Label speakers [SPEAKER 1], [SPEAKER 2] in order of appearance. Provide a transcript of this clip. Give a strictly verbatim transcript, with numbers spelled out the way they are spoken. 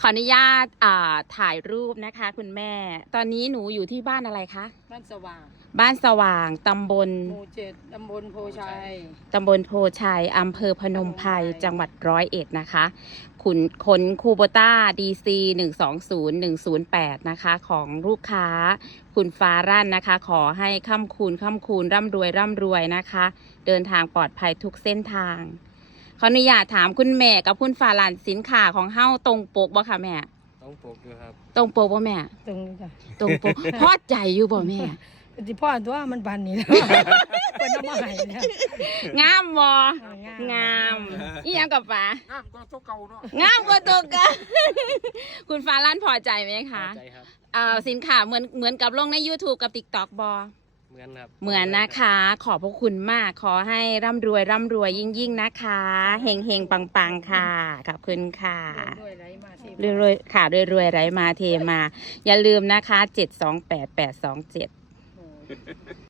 [SPEAKER 1] ออนุญาตอ่าถ่ายรูปนะคะคุณแม่ตอนนี้หนูอยู่ที่บ้านอะไรคะ
[SPEAKER 2] บ้านสว่าง
[SPEAKER 1] บ้านสว่างตำบล
[SPEAKER 2] หมู่เจ็ดตำบลโพชัย
[SPEAKER 1] ตำบลโพชัยอำเภอพนมไพรจังหวัดร้อยเอ็ดนะคะขุนขนคูโบต้าดีซีหนึ่งสองศูนย์หนึ่งศูนย์แปดนะคะของลูกค้าคุณฟ้ารั่นนะคะขอให้ค่ำคูณค่ำคูณร่ำรวยร่ำรวยนะคะเดินทางปลอดภัยทุกเส้นทางขออนุญาตถามคุณแม่กับคุณฟ้ารั่นสินค้าของเฮ้าตรงปกบ่คะแม่
[SPEAKER 3] ตรงปกอยู่ครับ
[SPEAKER 1] ตรงปกบ่แม่
[SPEAKER 2] ตรงนี้จ้ะ
[SPEAKER 1] ตรงปก พอใจอยู่บ่แม่
[SPEAKER 2] ที่พ่อตัวมันบานนี่แล้วเป็นน้ำมันแล้ว
[SPEAKER 1] งามบ่งามอีหยังกับฟ้างามกว่าตัวเก่าเนาะงามกว่าตัวเก่าคุณฟ้ารั่นพอใจไหมคะ
[SPEAKER 3] พอใจครับ
[SPEAKER 1] อ่าสินค้าเหมือนเหมือนกับลงใน YouTube กับ TikTok บ่
[SPEAKER 3] เหมือนครับ
[SPEAKER 1] เหมือนนะคะขอบพระคุณมากขอให้ร่ำรวยร่ำรวยยิ่งยิ่งนะคะเฮงเฮงปังปังค่ะขอบคุณค่ะรวยรวยค่ะรวยรวยไร้มาเทมาอย่าลืมนะคะเจ็ดสองแปดแปดสองเจ็ด